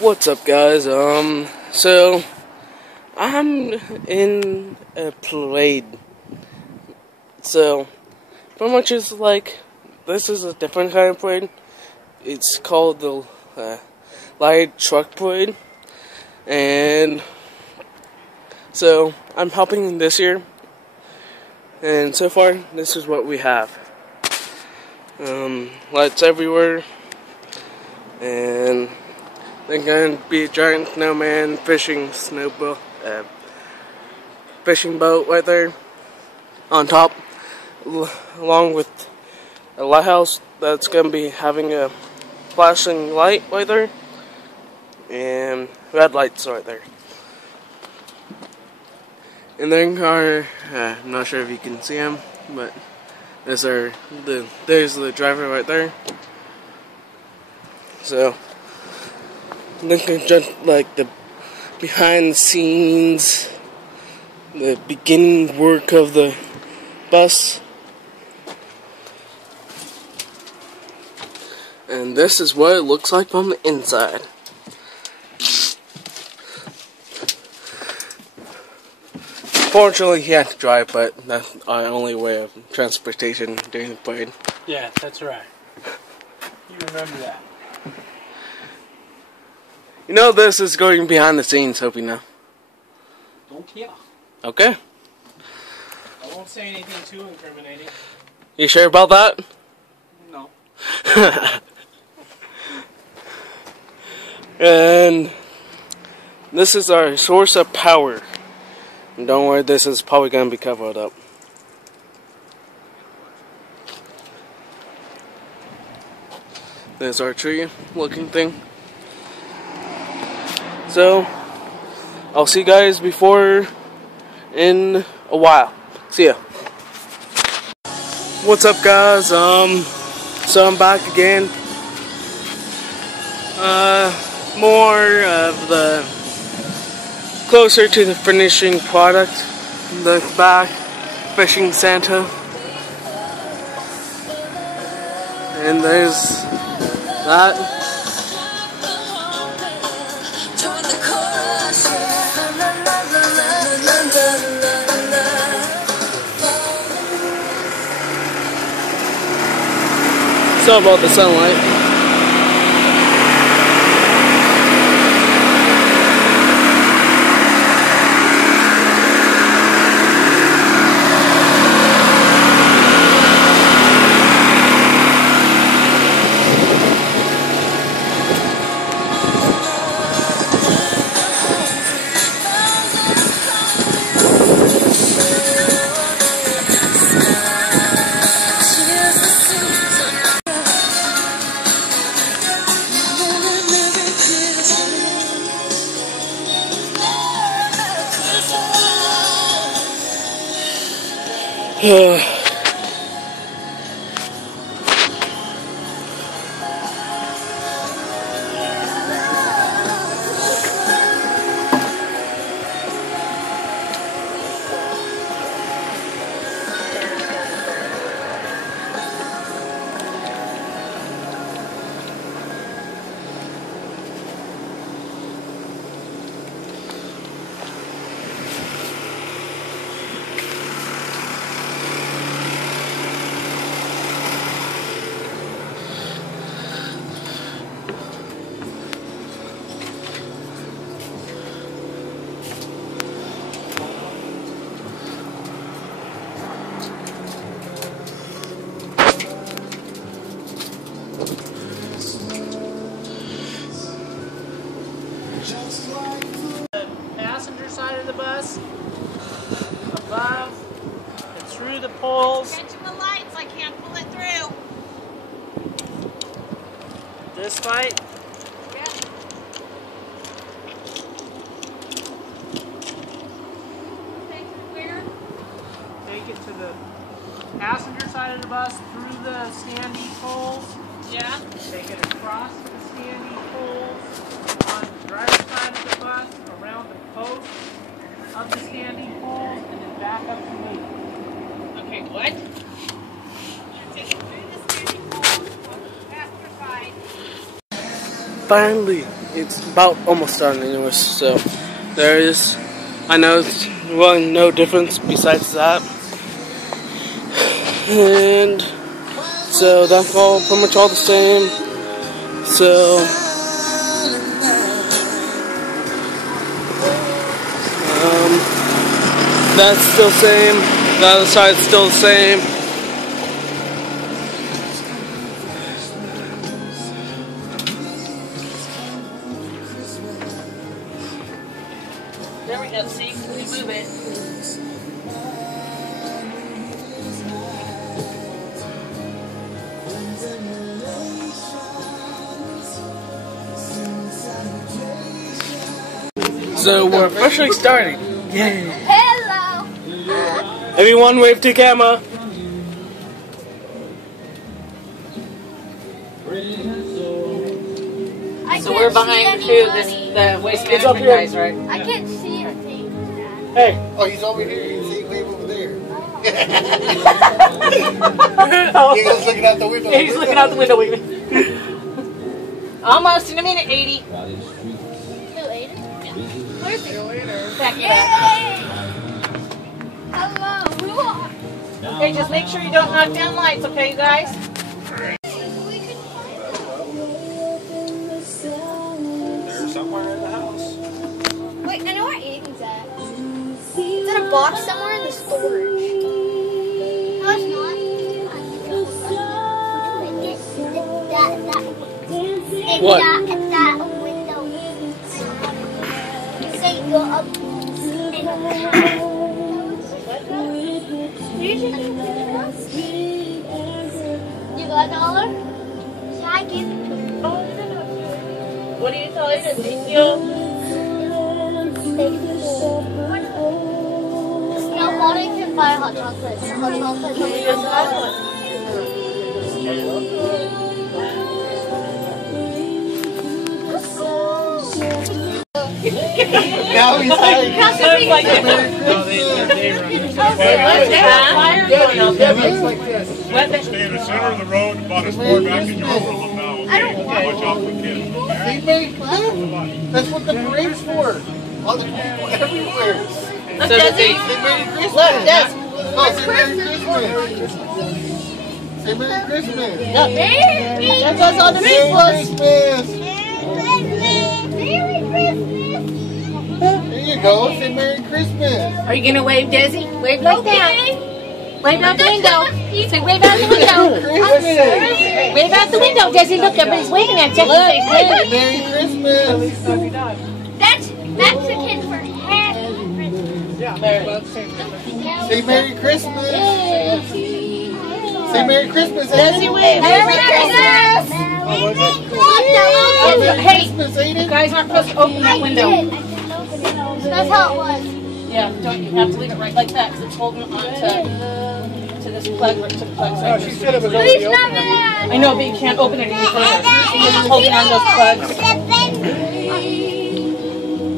What's up, guys? So I'm in a parade. So pretty much it's like this is a different kind of parade. It's called the light truck parade, and so I'm helping this year. And so far, this is what we have. Lights everywhere, and there's going to be a giant snowman fishing fishing boat right there on top, along with a lighthouse that's going to be having a flashing light right there, and red lights right there. And then I'm not sure if you can see him, but there's the driver right there. So looking just like the behind the scenes, the beginning work of the bus. And this is what it looks like from the inside. Fortunately, he had to drive, but that's our only way of transportation during the parade. Yeah, that's right. You remember that. You know this is going behind the scenes, hope you know. Okay. Okay. I won't say anything too incriminating. You sure about that? No. And this is our source of power. And don't worry, this is probably going to be covered up. There's our tree looking thing. So, I'll see you guys before in a while. See ya. What's up, guys? So I'm back again. More of the closer to the finishing product. Look back, fishing Santa. And there's that. Sorry about the sunlight. The passenger side of the bus, above, and through the poles. Catching the lights, I can't pull it through. This fight. Yeah. Take it where? Take it to the passenger side of the bus, through the standing poles. Yeah. Take it across the standing poles, on the driver's side of the bus, around the post of the standing poles, and then back up to me. Okay, what? Take it through the standing pole on the passenger side. Finally. it's about almost done anyways. So there is, I know it's really no difference besides that. And so that's all pretty much all the same. So that's still the same. The other side's still the same. There we go. See, we move it. So we're officially starting. Yay! Hello! Everyone wave to camera. So we're behind the waste management guys, right? I can't see anything. Hey. Oh, he's over here. You see, wave over there. He was looking out the window. He's looking out the window waving. Almost in a minute, 80. Who ate it? Where's it? Back to Yay! back. Hello! Who are? Okay, just make sure you don't knock down lights, okay, you guys? They're somewhere in the house. Wait, I know where Aiden's at. It's in a box somewhere in the storage. No, it's not. What? It's that window. So you go up and you got $1? Should I give it to you? What do you tell it? No, Molly can buy hot chocolate. Hot chocolate. Now he's hiding. What the? Stay in the center of the road, about as far back as your overlook now. Okay? Watch out for kids. See, Merry Christmas. That's what the parade's for. All the people everywhere. So does he? Say Merry Christmas. Look, Des. Oh, say Merry Christmas. Say Merry Christmas. There goes all the Merry people. Christmas. There you go. Say Merry Christmas. Are you gonna wave, Desi? Wave like that. Wave out the window. Say wave out the window. Christmas. Wave out the window, Desi. Look, everybody's waving at you. Say Merry Christmas. That's Mexican for happy Christmas. Say Merry Christmas. Say Merry Christmas. Desi, wave. Merry Christmas! Hey, Christmas, ain't you it? guys aren't supposed to open that window. That's how it was. Yeah, don't you have to leave it right like that because it's holding on to this plug, to the plug. Oh, she said it was Please already not open. that. I know, but you can't open it any further. It's holding on those plugs.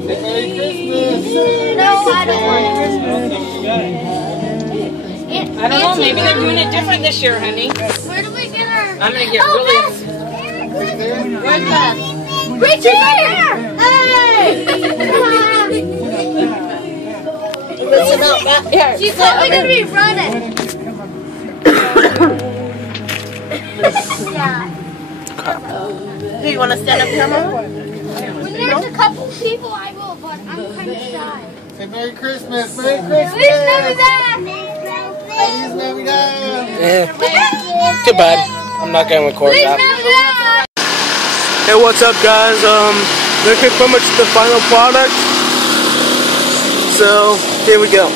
Say Merry Christmas. No, I don't want it. I don't know, maybe they're doing it different this year, honey. Where do we get our... I'm gonna get Oh, really... Beth! Right there. Where's that? Richard here! Hey! Listen up, here. She's probably gonna be running. Yeah. Do you want to stand up here, Mama? When there's a couple people, I will, but I'm kind of shy. Say Merry Christmas. Merry Christmas. Please Navidad! Feliz Navidad. Too bad. I'm not gonna record Please that. Navidad! Hey, what's up, guys? This is pretty much the final product. So here we go.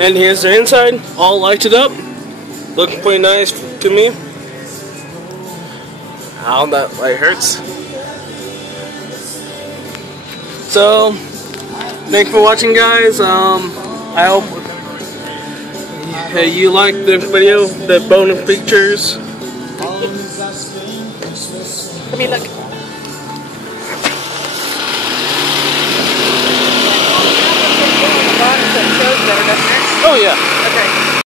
And here's the inside, all lighted up. Looking pretty nice to me. Ow, that like hurts. So, thanks for watching, guys. I hope you liked the video, the bonus features. I mean, look.